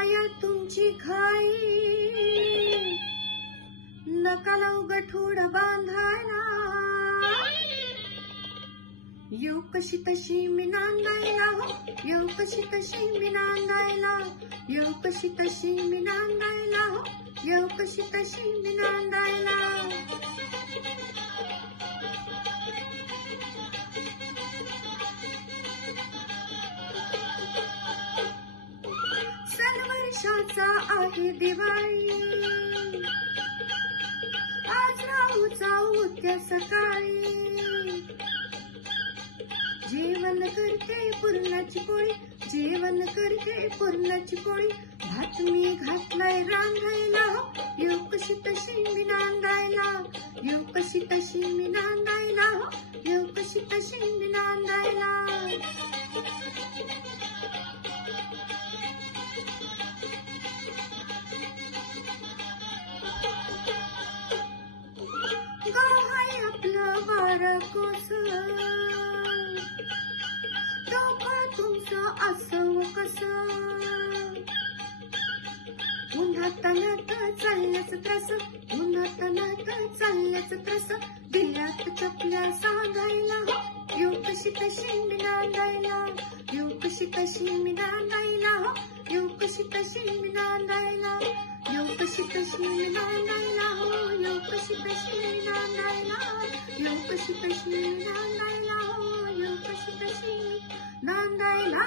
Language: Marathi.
काय तुमची घाई, नका लावू गठोड बांधायला. येऊ कशी तशी मी नांदायला हो, येऊ कशी तशी मी नांदायला. येऊ कशी तशी मी नांदायला हो, येऊ कशी तशी मी नांदायला. सण वर्षाचा आहे दिवाळी, आज राहू जाऊ उद्या सकाळी. जेवण करते पुरणाची पोळी, जेवण करते पुरणाची पोळी. भात मी घातलाय रांधायला हो, येऊ कशी तशी मी नांदायला. येऊ कशी तशी मी नांदायला हो, येऊ कशी तशी मी नांदायला. गाव हाय आपलं बारकोस, तुमचं असं कसं. उन्हातान्हात चालल्याच त्रास, उन्हातान्हात चालल्याच त्रास. दिल्यात चपल्या सांगायला हो, येऊ कशी तशी मी नांदायला. येऊ कशी तशी मी नांदायला हो, येऊ कशी तशी मी नांदायला. येऊ कशी तशी मी नांदायला हो, येऊ कशी तशी मी नांदायला. येऊ कशी तशी मी नांदायला हो, येऊ कशी तशी नांदायला.